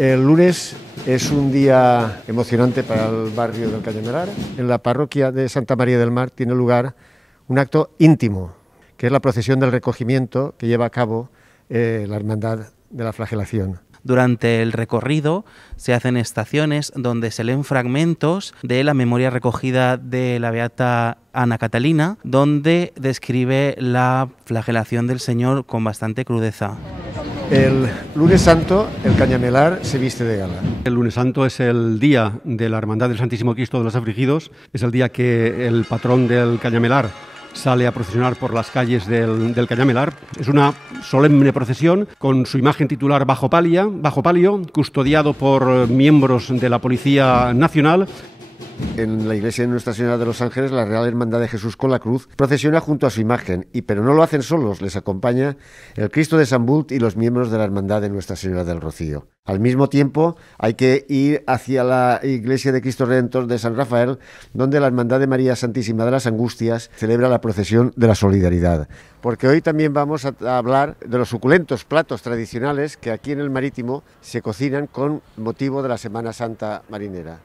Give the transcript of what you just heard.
El lunes es un día emocionante para el barrio del Cañamelar. En la parroquia de Santa María del Mar tiene lugar un acto íntimo, que es la procesión del recogimiento que lleva a cabo la Hermandad de la Flagelación. Durante el recorrido se hacen estaciones donde se leen fragmentos de la memoria recogida de la beata Ana Catalina, donde describe la flagelación del Señor con bastante crudeza. El lunes santo, el Cañamelar se viste de gala. El lunes santo es el día de la Hermandad del Santísimo Cristo de los Afligidos, es el día que el patrón del Cañamelar sale a procesionar por las calles del Cañamelar. Es una solemne procesión con su imagen titular bajo palio, custodiado por miembros de la Policía Nacional. En la iglesia de Nuestra Señora de los Ángeles, la Real Hermandad de Jesús con la Cruz procesiona junto a su imagen, pero no lo hacen solos, les acompaña el Cristo de Sant Bult y los miembros de la Hermandad de Nuestra Señora del Rocío. Al mismo tiempo, hay que ir hacia la iglesia de Cristo Redentor de San Rafael, donde la Hermandad de María Santísima de las Angustias celebra la procesión de la Solidaridad. Porque hoy también vamos a hablar de los suculentos platos tradicionales que aquí en el Marítimo se cocinan con motivo de la Semana Santa marinera.